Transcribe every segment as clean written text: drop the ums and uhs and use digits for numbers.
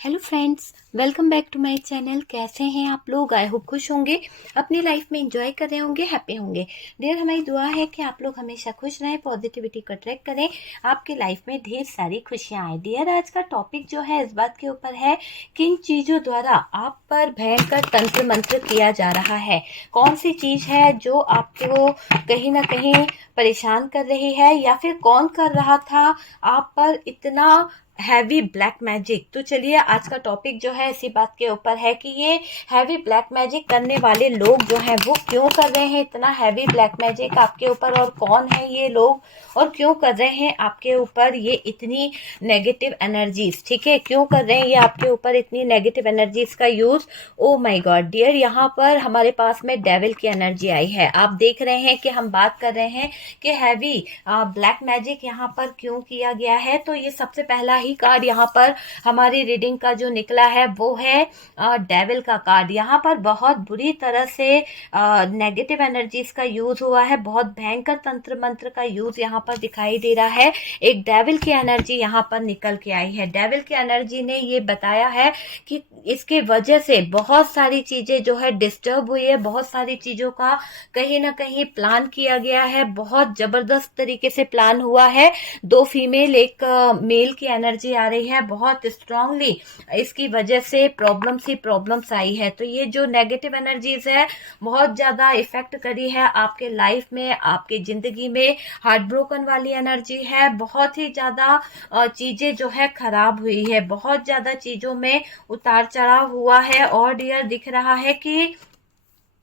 Hello friends, welcome back to my channel. कैसे हैं आप लोग? आई होप खुश होंगे, अपनी लाइफ में एंजॉय कर रहे होंगे, हैप्पी होंगे। डियर, हमारी दुआ है कि आप लोग हमेशा खुश रहें, पॉजिटिविटी को अट्रैक्ट करें, आपके लाइफ में ढेर सारी खुशियां आए। डियर, आज का टॉपिक जो है इस बात के ऊपर है, किन चीज़ों द्वारा आप पर भयंकर तंत्र मंत्र किया जा रहा है। कौन सी चीज़ है जो आपको कहीं ना कहीं परेशान कर रही है, या फिर कौन कर रहा था आप पर इतना हैवी ब्लैक मैजिक। तो चलिए, आज का टॉपिक जो है इसी बात के ऊपर है कि ये हैवी ब्लैक मैजिक करने वाले लोग जो हैं वो क्यों कर रहे हैं इतना हैवी ब्लैक मैजिक आपके ऊपर, और कौन है ये लोग और क्यों कर रहे हैं आपके ऊपर ये इतनी नेगेटिव एनर्जीज। ठीक है, क्यों कर रहे हैं ये आपके ऊपर इतनी नेगेटिव एनर्जीज का use. Oh my god dear, यहाँ पर हमारे पास में डेविल की एनर्जी आई है। आप देख रहे हैं कि हम बात कर रहे हैं कि हैवी ब्लैक मैजिक यहाँ पर क्यों किया गया है। तो ये सबसे पहला ही कार्ड यहाँ पर हमारी रीडिंग का जो निकला है वो है डेविल का कार्ड। यहाँ पर बहुत बुरी तरह से नेगेटिव एनर्जीज का यूज हुआ है, बहुत भयंकर तंत्र मंत्र का यूज यहाँ पर दिखाई दे रहा है। एक डेविल की एनर्जी यहाँ पर निकल के आई है। डेविल की एनर्जी ने ये बताया है कि इसके वजह से बहुत सारी चीजें जो है डिस्टर्ब हुई है, बहुत सारी चीजों का कहीं ना कहीं प्लान किया गया है, बहुत जबरदस्त तरीके से प्लान हुआ है। दो फीमेल एक मेल की एनर्जी आ रही है, बहुत स्ट्रांगली इसकी वजह से प्रॉब्लम्स ही प्रॉब्लम्स आई है। तो ये जो नेगेटिव एनर्जीज है बहुत ज्यादा इफेक्ट करी है आपके लाइफ में, आपके जिंदगी में। हार्ट ब्रोकन वाली एनर्जी है, बहुत ही ज्यादा चीजें जो है खराब हुई है, बहुत ज्यादा चीजों में उतार चढ़ाव हुआ है। और डियर, दिख रहा है कि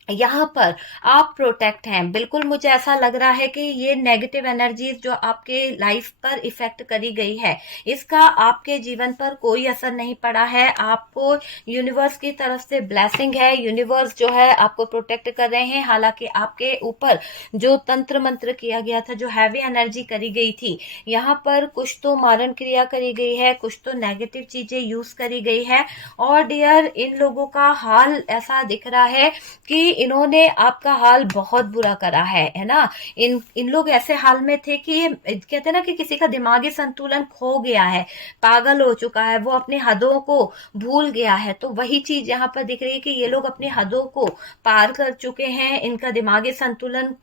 यहाँ पर आप प्रोटेक्ट हैं। बिल्कुल मुझे ऐसा लग रहा है कि ये नेगेटिव एनर्जीज जो आपके लाइफ पर इफेक्ट करी गई है, इसका आपके जीवन पर कोई असर नहीं पड़ा है। आपको यूनिवर्स की तरफ से ब्लेसिंग है, यूनिवर्स जो है आपको प्रोटेक्ट कर रहे हैं। हालांकि आपके ऊपर जो तंत्र मंत्र किया गया था, जो हैवी एनर्जी करी गई थी, यहाँ पर कुछ तो मारण क्रिया करी गई है, कुछ तो नेगेटिव चीजें यूज करी गई है। और डियर, इन लोगों का हाल ऐसा दिख रहा है कि इन्होंने आपका हाल बहुत बुरा करा है ना। इन लोग ऐसे हाल में थे कि कहते हैं ना कि किसी का दिमागी संतुलन खो गया है, पागल हो चुका है, वो अपनी हदों को भूल गया है। तो वही चीज यहाँ पर दिख रही है कि ये लोग अपनी हदों को पार कर चुके हैं, इनका दिमागी संतुलन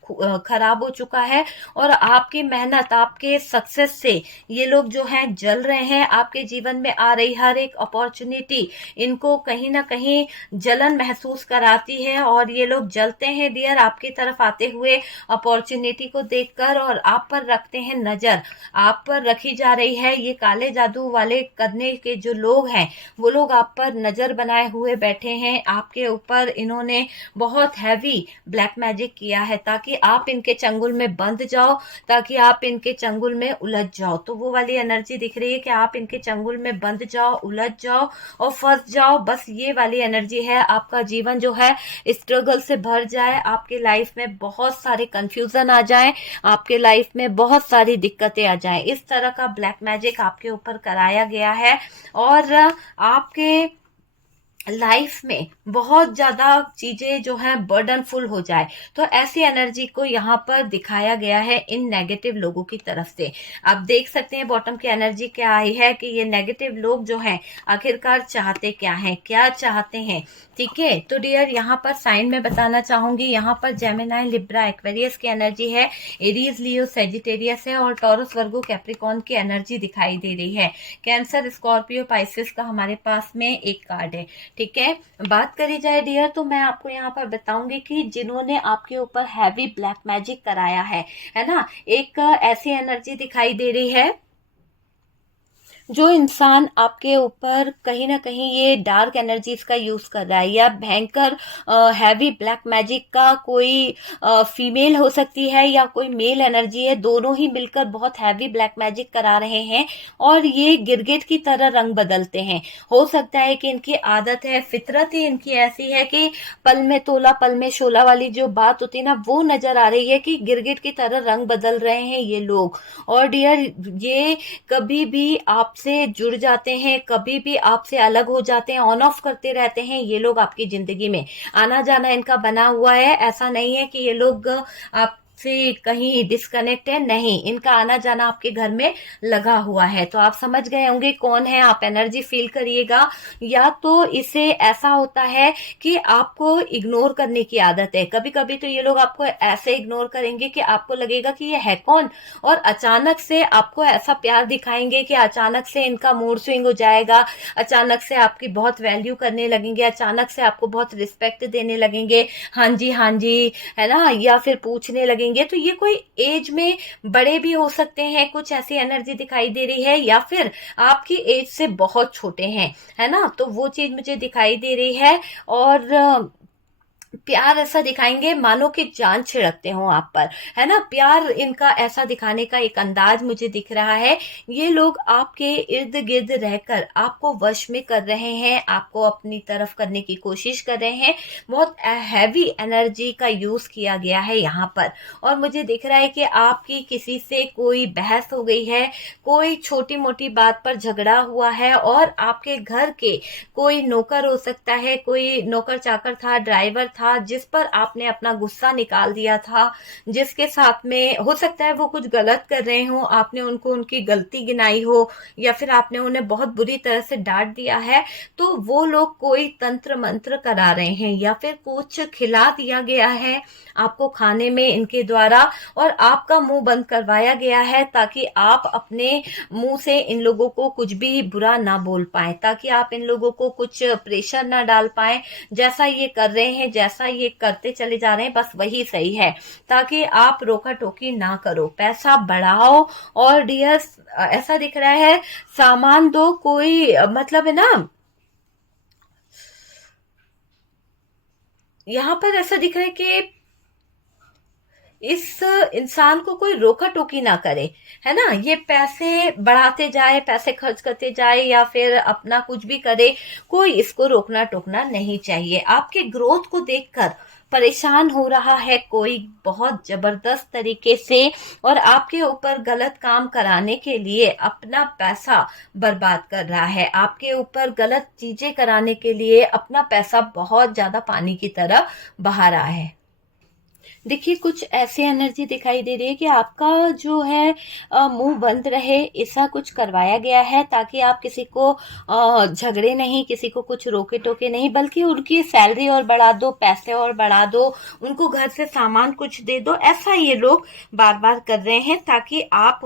खराब हो चुका है। और आपकी मेहनत, आपके सक्सेस से ये लोग जो हैं जल रहे हैं। आपके जीवन में आ रही हर एक अपॉर्चुनिटी इनको कहीं ना कहीं जलन महसूस कराती है, और ये लोग जलते हैं डियर आपकी तरफ आते हुए अपॉर्चुनिटी को देखकर, और आप पर रखते हैं नजर। आप पर रखी जा रही है, ये काले जादू वाले करने के जो लोग हैं वो लोग आप पर नजर बनाए हुए बैठे हैं। आपके ऊपर इन्होंने बहुत हैवी ब्लैक मैजिक किया है ताकि आप इनके चंगुल में बंध जाओ, ताकि आप इनके चंगुल में उलझ जाओ। तो वो वाली एनर्जी दिख रही है कि आप इनके चंगुल में बंध जाओ, उलझ जाओ और फंस जाओ। बस ये वाली एनर्जी है। आपका जीवन जो है स्ट्रगल से भर जाए, आपके लाइफ में बहुत सारे कंफ्यूजन आ जाए, आपके लाइफ में बहुत सारी दिक्कतें आ जाए। इस तरह का ब्लैक मैजिक आपके ऊपर कराया गया है, और आपके लाइफ में बहुत ज्यादा चीजें जो है बर्डनफुल हो जाए। तो ऐसी एनर्जी को यहाँ पर दिखाया गया है इन नेगेटिव लोगों की तरफ से। आप देख सकते हैं बॉटम की एनर्जी क्या आई है कि ये नेगेटिव लोग जो हैं आखिरकार चाहते क्या हैं, क्या चाहते हैं। ठीक है, तो डियर, यहाँ पर साइन में बताना चाहूंगी, यहाँ पर जेमिनाई, लिब्रा, एक्वेरियस की एनर्जी है, एरीज, लियो, सेजिटेरियस है, और टॉरस, वर्गो, कैप्रिकॉर्न की एनर्जी दिखाई दे रही है। कैंसर, स्कॉर्पियो, पाइसेस का हमारे पास में एक कार्ड है। ठीक है, बात करी जाए डियर, तो मैं आपको यहाँ पर बताऊंगी कि जिन्होंने आपके ऊपर हैवी ब्लैक मैजिक कराया है ना, एक ऐसी एनर्जी दिखाई दे रही है। जो इंसान आपके ऊपर कहीं ना कहीं ये डार्क एनर्जीज का यूज कर रहा है, या भयंकर हैवी ब्लैक मैजिक का कोई फीमेल हो सकती है या कोई मेल एनर्जी है, दोनों ही मिलकर बहुत हैवी ब्लैक मैजिक करा रहे हैं। और ये गिरगिट की तरह रंग बदलते हैं। हो सकता है कि इनकी आदत है, फितरत ही इनकी ऐसी है कि पल में तोला पल में शोला वाली जो बात होती है ना, वो नजर आ रही है कि गिरगिट की तरह रंग बदल रहे हैं ये लोग। और डियर, ये कभी भी आपसे जुड़ जाते हैं, कभी भी आपसे अलग हो जाते हैं, ऑन ऑफ करते रहते हैं ये लोग आपकी जिंदगी में। आना जाना इनका बना हुआ है, ऐसा नहीं है कि ये लोग आप आपसे कहीं डिस्कनेक्ट है, नहीं, इनका आना जाना आपके घर में लगा हुआ है। तो आप समझ गए होंगे कौन है, आप एनर्जी फील करिएगा। या तो इसे ऐसा होता है कि आपको इग्नोर करने की आदत है, कभी कभी तो ये लोग आपको ऐसे इग्नोर करेंगे कि आपको लगेगा कि ये है कौन, और अचानक से आपको ऐसा प्यार दिखाएंगे कि अचानक से इनका मूड स्विंग हो जाएगा, अचानक से आपकी बहुत वैल्यू करने लगेंगे, अचानक से आपको बहुत रिस्पेक्ट देने लगेंगे, हाँ जी, है ना, या फिर पूछने लगेंगे। तो ये कोई एज में बड़े भी हो सकते हैं, कुछ ऐसी एनर्जी दिखाई दे रही है, या फिर आपकी एज से बहुत छोटे हैं, है ना, तो वो चीज मुझे दिखाई दे रही है। और प्यार ऐसा दिखाएंगे मानो कि जान छिड़कते हो आप पर, है ना, प्यार इनका ऐसा दिखाने का एक अंदाज मुझे दिख रहा है। ये लोग आपके इर्द गिर्द रहकर आपको वश में कर रहे हैं, आपको अपनी तरफ करने की कोशिश कर रहे हैं। बहुत हैवी एनर्जी का यूज किया गया है यहाँ पर, और मुझे दिख रहा है कि आपकी किसी से कोई बहस हो गई है, कोई छोटी मोटी बात पर झगड़ा हुआ है, और आपके घर के कोई नौकर हो सकता है, कोई नौकर चाकर था, ड्राइवर था, जिस पर आपने अपना गुस्सा निकाल दिया था, जिसके साथ में हो सकता है वो कुछ गलत कर रहे हो, आपने उनको उनकी गलती गिनाई हो, या फिर आपने उन्हें बहुत बुरी तरह से डांट दिया है। तो वो लोग कोई तंत्र मंत्र करा रहे हैं, या फिर कुछ खिला दिया गया है आपको खाने में इनके द्वारा, और आपका मुंह बंद करवाया गया है ताकि आप अपने मुंह से इन लोगों को कुछ भी बुरा ना बोल पाए, ताकि आप इन लोगों को कुछ प्रेशर ना डाल पाए। जैसा ये कर रहे हैं, जैसा ये करते चले जा रहे हैं, बस वही सही है, ताकि आप रोका टोकी ना करो, पैसा बढ़ाओ। और डियर्स, ऐसा दिख रहा है सामान दो, कोई मतलब है ना, यहाँ पर ऐसा दिख रहा है कि इस इंसान को कोई रोका टोकी ना करे, है ना, ये पैसे बढ़ाते जाए, पैसे खर्च करते जाए, या फिर अपना कुछ भी करे, कोई इसको रोकना टोकना नहीं चाहिए। आपके ग्रोथ को देखकर परेशान हो रहा है कोई बहुत जबरदस्त तरीके से, और आपके ऊपर गलत काम कराने के लिए अपना पैसा बर्बाद कर रहा है, आपके ऊपर गलत चीजें कराने के लिए अपना पैसा बहुत ज्यादा पानी की तरह बहा रहा है। देखिए, कुछ ऐसी एनर्जी दिखाई दे रही है कि आपका जो है मुंह बंद रहे, ऐसा कुछ करवाया गया है ताकि आप किसी को झगड़े नहीं, किसी को कुछ रोके टोके नहीं, बल्कि उनकी सैलरी और बढ़ा दो, पैसे और बढ़ा दो, उनको घर से सामान कुछ दे दो। ऐसा ये लोग बार बार कर रहे हैं ताकि आप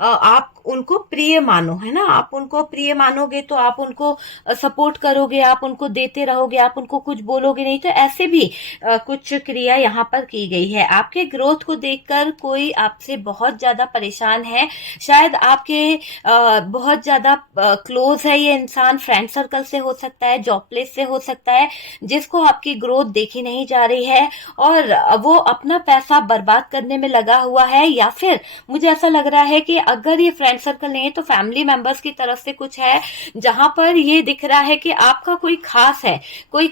आप उनको प्रिय मानो, है ना, आप उनको प्रिय मानोगे तो आप उनको सपोर्ट करोगे, आप उनको देते रहोगे, आप उनको कुछ बोलोगे नहीं। तो ऐसे भी कुछ क्रिया यहाँ पर की गई है। आपके ग्रोथ को देखकर कोई आपसे बहुत ज्यादा परेशान है, शायद आपके बहुत ज्यादा क्लोज है ये इंसान, फ्रेंड सर्कल से हो सकता है, जॉब प्लेस से हो सकता है, जिसको आपकी ग्रोथ देखी नहीं जा रही है, और वो अपना पैसा बर्बाद करने में लगा हुआ है। या फिर मुझे ऐसा लग रहा है कि अगर ये फ्रेंड सर्कल नहीं है तो फैमिली मेंबर्स की तरफ से कुछ है, जहां पर ये दिख रहा है कि आपका कोई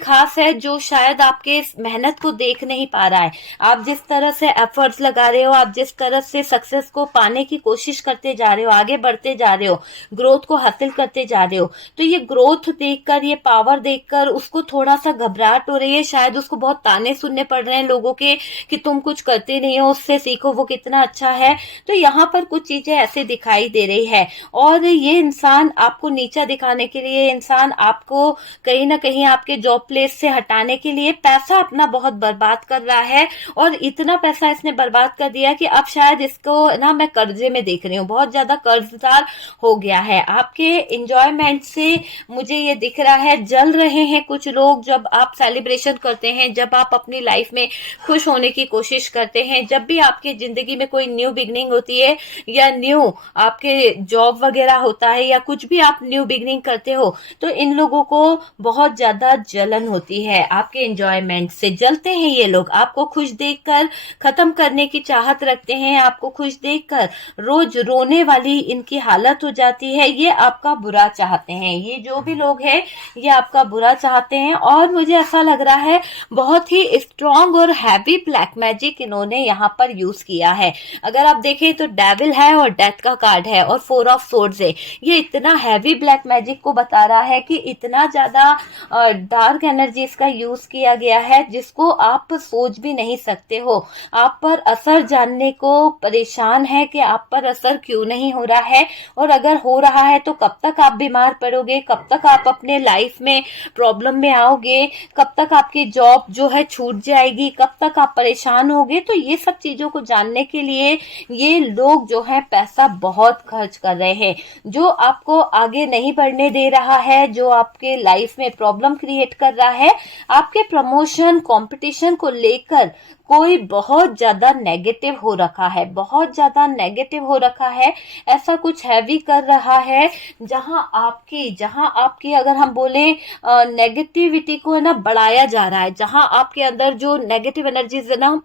खास है जो शायद आपके मेहनत को देख नहीं पा रहा है। आप जिस तरह से एफर्ट्स लगा रहे हो, आप जिस तरह से सक्सेस को पाने की कोशिश करते जा रहे हो, आगे बढ़ते जा रहे हो, ग्रोथ को हासिल करते जा रहे हो, तो ये ग्रोथ देखकर, ये पावर देखकर उसको थोड़ा सा घबराहट हो रही है। शायद उसको बहुत ताने सुनने पड़ रहे हैं लोगों के कि तुम कुछ करते नहीं हो, उससे सीखो, वो कितना अच्छा है। तो यहाँ पर कुछ चीजें ऐसे दिखाई दे रही है, और ये इंसान आपको नीचा दिखाने के लिए, इंसान आपको कहीं ना कहीं आपके जॉब प्लेस से हटाने के लिए पैसा अपना बहुत बर्बाद कर रहा है। और इतना पैसा इसने बर्बाद कर दिया कि अब शायद इसको ना, मैं कर्जे में देख रही हूँ, बहुत ज्यादा कर्जदार हो गया है। आपके एंजॉयमेंट से मुझे ये दिख रहा है जल रहे हैं कुछ लोग। जब आप सेलिब्रेशन करते हैं, जब आप अपनी लाइफ में खुश होने की कोशिश करते हैं, जब भी आपकी जिंदगी में कोई न्यू बिगनिंग होती है, या न्यू आपके जॉब वगैरह होता है, या कुछ भी आप न्यू बिगनिंग करते हो, तो इन लोगों को बहुत ज्यादा जलन होती है। आपके एंजॉयमेंट से जलते हैं ये लोग, आपको खुश देखकर खत्म करने की चाहत रखते हैं, आपको खुश देखकर रोज रोने वाली इनकी हालत हो जाती है। ये आपका बुरा चाहते हैं, ये जो भी लोग हैं ये आपका बुरा चाहते हैं। और मुझे ऐसा लग रहा है बहुत ही स्ट्रॉन्ग और हैवी ब्लैक मैजिक इन्होंने यहाँ पर यूज किया है। अगर आप देखें तो डेविल है और डेथ का कार्ड है और 4 ऑफ सोर्ड्स है। ये इतना हैवी ब्लैक मैजिक को बता रहा है कि इतना ज्यादा डार्क एनर्जीज का यूज किया गया है जिसको आप सोच भी नहीं नहीं सकते हो। आप पर असर जानने को परेशान है कि आप पर असर क्यों नहीं हो रहा है, और अगर हो रहा है तो कब तक आप बीमार पड़ोगे, कब तक आप अपने लाइफ में प्रॉब्लम में आओगे, कब तक आपकी जॉब जो है छूट जाएगी, कब तक आप परेशान होगे। तो ये सब चीजों को जानने के लिए ये लोग जो है पैसा बहुत खर्च कर रहे हैं, जो आपको आगे नहीं बढ़ने दे रहा है, जो आपके लाइफ में प्रॉब्लम क्रिएट कर रहा है। आपके प्रमोशन कंपटीशन को लेकर कोई बहुत ज्यादा नेगेटिव हो रखा है, बहुत ज्यादा नेगेटिव हो रखा है, ऐसा कुछ हैवी कर रहा है जहां आपकी अगर हम बोले नेगेटिविटी को है ना बढ़ाया जा रहा है, जहां आपके अंदर जो नेगेटिव एनर्जीज है ना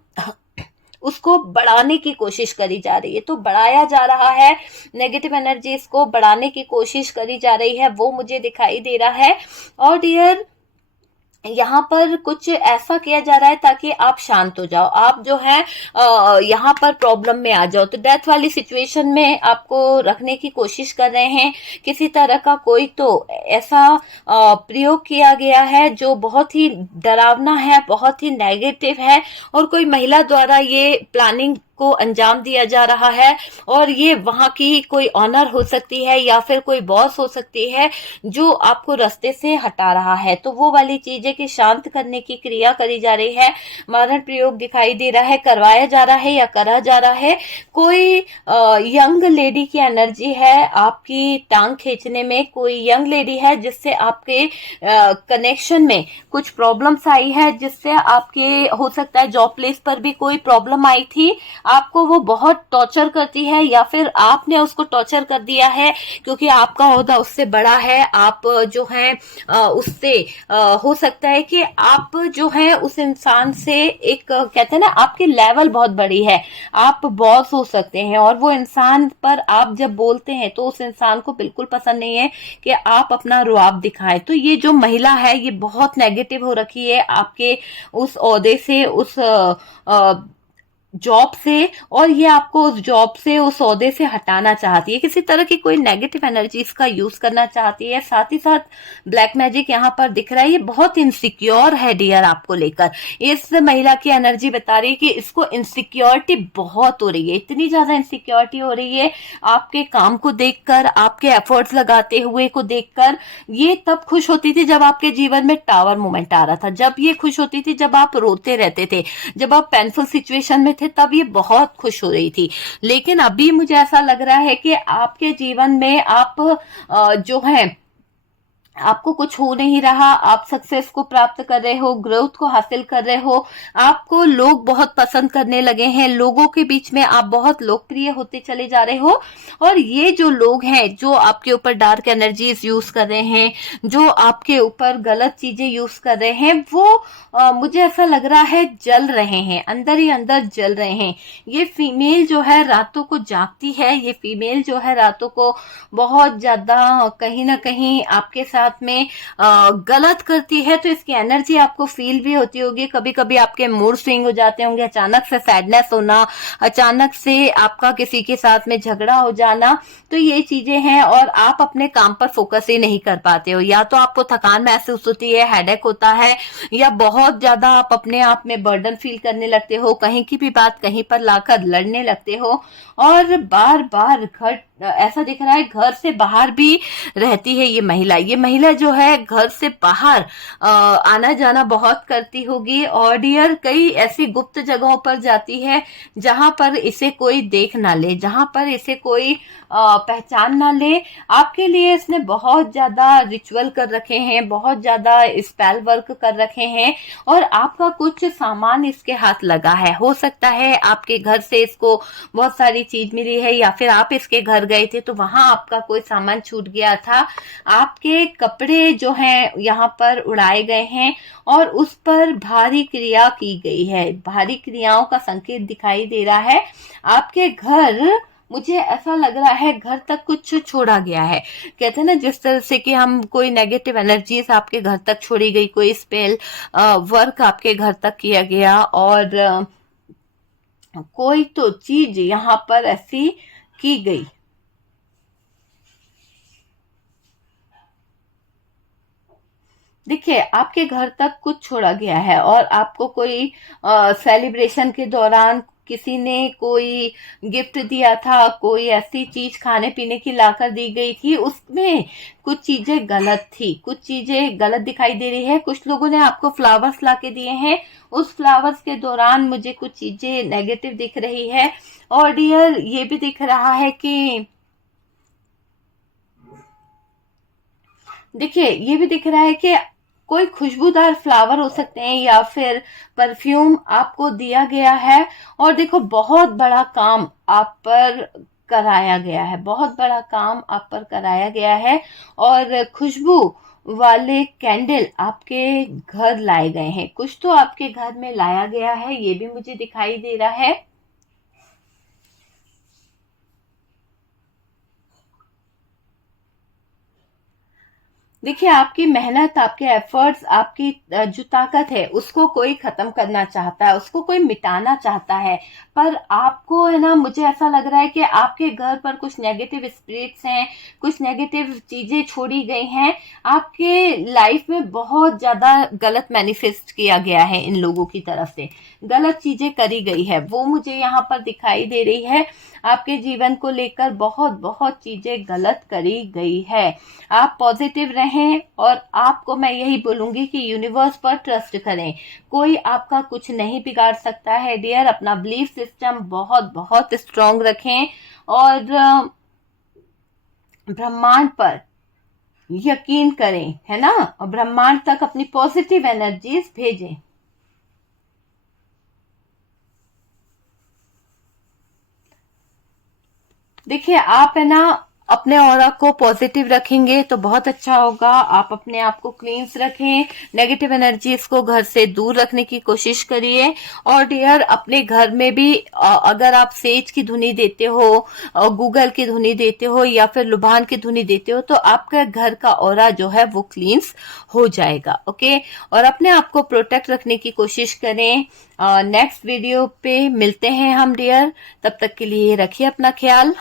उसको बढ़ाने की कोशिश करी जा रही है। तो बढ़ाया जा रहा है, नेगेटिव एनर्जीज को बढ़ाने की कोशिश करी जा रही है, वो मुझे दिखाई दे रहा है। और डियर, यहाँ पर कुछ ऐसा किया जा रहा है ताकि आप शांत हो जाओ, आप जो है यहाँ पर प्रॉब्लम में आ जाओ। तो डेथ वाली सिचुएशन में आपको रखने की कोशिश कर रहे हैं। किसी तरह का कोई तो ऐसा प्रयोग किया गया है जो बहुत ही डरावना है, बहुत ही नेगेटिव है, और कोई महिला द्वारा ये प्लानिंग को अंजाम दिया जा रहा है। और ये वहां की कोई ऑनर हो सकती है या फिर कोई बॉस हो सकती है जो आपको रास्ते से हटा रहा है। तो वो वाली चीजें कि शांत करने की क्रिया करी जा रही है, मारण प्रयोग दिखाई दे रहा है, करवाया जा रहा है या करा जा रहा है। कोई यंग लेडी की एनर्जी है आपकी टांग खींचने में, कोई यंग लेडी है जिससे आपके कनेक्शन में कुछ प्रॉब्लम्स आई है, जिससे आपके हो सकता है जॉब प्लेस पर भी कोई प्रॉब्लम आई थी, आपको वो बहुत टॉर्चर करती है या फिर आपने उसको टॉर्चर कर दिया है क्योंकि आपका ओहदा उससे बड़ा है। आप जो है उससे हो सकता है कि आप जो है उस इंसान से एक कहते हैं ना आपकी लेवल बहुत बड़ी है, आप बॉस हो सकते हैं, और वो इंसान पर आप जब बोलते हैं तो उस इंसान को बिल्कुल पसंद नहीं है कि आप अपना रुआब दिखाएं। तो ये जो महिला है ये बहुत नेगेटिव हो रखी है आपके उस ओहदे से, उस जॉब से, और ये आपको उस जॉब से, उस ओहदे से हटाना चाहती है, किसी तरह की कोई नेगेटिव एनर्जीज का यूज करना चाहती है। साथ ही साथ ब्लैक मैजिक यहाँ पर दिख रहा है, ये बहुत इनसिक्योर है डियर आपको लेकर। इस महिला की एनर्जी बता रही है कि इसको इनसिक्योरिटी बहुत हो रही है, इतनी ज्यादा इनसिक्योरिटी हो रही है आपके काम को देखकर, आपके एफर्ट्स लगाते हुए को देखकर। ये तब खुश होती थी जब आपके जीवन में टावर मोमेंट आ रहा था, जब ये खुश होती थी जब आप रोते रहते थे, जब आप पेनफुल सिचुएशन में थे, तब ये बहुत खुश हो रही थी। लेकिन अभी मुझे ऐसा लग रहा है कि आपके जीवन में आप जो है आपको कुछ हो नहीं रहा, आप सक्सेस को प्राप्त कर रहे हो, ग्रोथ को हासिल कर रहे हो, आपको लोग बहुत पसंद करने लगे हैं, लोगों के बीच में आप बहुत लोकप्रिय होते चले जा रहे हो। और ये जो लोग हैं जो आपके ऊपर डार्क एनर्जीज यूज कर रहे हैं, जो आपके ऊपर गलत चीजें यूज कर रहे हैं, वो मुझे ऐसा लग रहा है जल रहे हैं, अंदर ही अंदर जल रहे हैं। ये फीमेल जो है रातों को जागती है, ये फीमेल जो है रातों को बहुत ज्यादा कहीं ना कहीं आपके साथ में गलत करती है। तो इसकी एनर्जी आपको फील भी होती होगी। कभी कभी आपके मूड स्विंग हो जाते होंगे, अचानक से सैडनेस होना, अचानक से आपका किसी के साथ में झगड़ा हो जाना। तो ये चीजें हैं, और आप अपने काम पर फोकस ही नहीं कर पाते हो, या तो आपको थकान महसूस होती है, हेडेक होता है, या बहुत ज्यादा आप अपने आप में बर्डन फील करने लगते हो, कहीं की भी बात कहीं पर लाकर लड़ने लगते हो, और बार बार घर ऐसा दिख रहा है घर से बाहर भी रहती है ये महिला। ये महिला जो है घर से बाहर आना जाना बहुत करती होगी, और डियर कई ऐसी गुप्त जगहों पर जाती है जहां पर इसे कोई देख ना ले, जहां पर इसे कोई पहचान ना ले। आपके लिए इसने बहुत ज्यादा रिचुअल कर रखे हैं, बहुत ज्यादा स्पेल वर्क कर रखे हैं, और आपका कुछ सामान इसके हाथ लगा है। हो सकता है आपके घर से इसको बहुत सारी चीज मिली है, या फिर आप इसके घर गए थे तो वहां आपका कोई सामान छूट गया था, आपके कपड़े जो हैं यहाँ पर उड़ाए गए हैं, और उस पर भारी क्रिया की गई है, भारी क्रियाओं का संकेत दिखाई दे रहा है। आपके घर, मुझे ऐसा लग रहा है घर तक कुछ छोड़ा गया है। कहते हैं ना जिस तरह से कि हम कोई नेगेटिव एनर्जीज आपके घर तक छोड़ी गई, कोई स्पेल वर्क आपके घर तक किया गया, और कोई तो चीज यहाँ पर ऐसी की गई। देखिए आपके घर तक कुछ छोड़ा गया है और आपको कोई सेलिब्रेशन के दौरान किसी ने कोई गिफ्ट दिया था, कोई ऐसी चीज खाने पीने की लाकर दी गई थी, उसमें कुछ चीजें गलत थी, कुछ चीजें गलत दिखाई दे रही है। कुछ लोगों ने आपको फ्लावर्स लाके दिए हैं, उस फ्लावर्स के दौरान मुझे कुछ चीजें नेगेटिव दिख रही है। और डियर ये भी दिख रहा है कि देखिए ये भी दिख रहा है कि कोई खुशबूदार फ्लावर हो सकते हैं या फिर परफ्यूम आपको दिया गया है। और देखो बहुत बड़ा काम आप पर कराया गया है, बहुत बड़ा काम आप पर कराया गया है। और खुशबू वाले कैंडल आपके घर लाए गए हैं, कुछ तो आपके घर में लाया गया है, ये भी मुझे दिखाई दे रहा है। देखिए आपकी मेहनत, आपके एफर्ट्स, आपकी जो ताकत है उसको कोई खत्म करना चाहता है, उसको कोई मिटाना चाहता है। पर आपको है ना, मुझे ऐसा लग रहा है कि आपके घर पर कुछ नेगेटिव स्पिरिट्स हैं, कुछ नेगेटिव चीजें छोड़ी गई हैं। आपके लाइफ में बहुत ज्यादा गलत मैनिफेस्ट किया गया है, इन लोगों की तरफ से गलत चीजें करी गई है, वो मुझे यहाँ पर दिखाई दे रही है। आपके जीवन को लेकर बहुत बहुत चीजें गलत करी गई है। आप पॉजिटिव रहें और आपको मैं यही बोलूंगी कि यूनिवर्स पर ट्रस्ट करें, कोई आपका कुछ नहीं बिगाड़ सकता है डियर। अपना बिलीफ सिस्टम बहुत बहुत स्ट्रांग रखें और ब्रह्मांड पर यकीन करें, है ना, और ब्रह्मांड तक अपनी पॉजिटिव एनर्जीज भेजें। देखिए आप है ना अपने ऑरा को पॉजिटिव रखेंगे तो बहुत अच्छा होगा। आप अपने आप को क्लींस रखें, नेगेटिव एनर्जीज को घर से दूर रखने की कोशिश करिए। और डियर अपने घर में भी अगर आप सेज की धुनी देते हो, गूगल की धुनी देते हो या फिर लुभान की धुनी देते हो तो आपका घर का ऑरा जो है वो क्लींस हो जाएगा। ओके, और अपने आप को प्रोटेक्ट रखने की कोशिश करें। नेक्स्ट वीडियो पे मिलते हैं हम डियर, तब तक के लिए रखिए अपना ख्याल।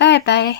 Bye bye.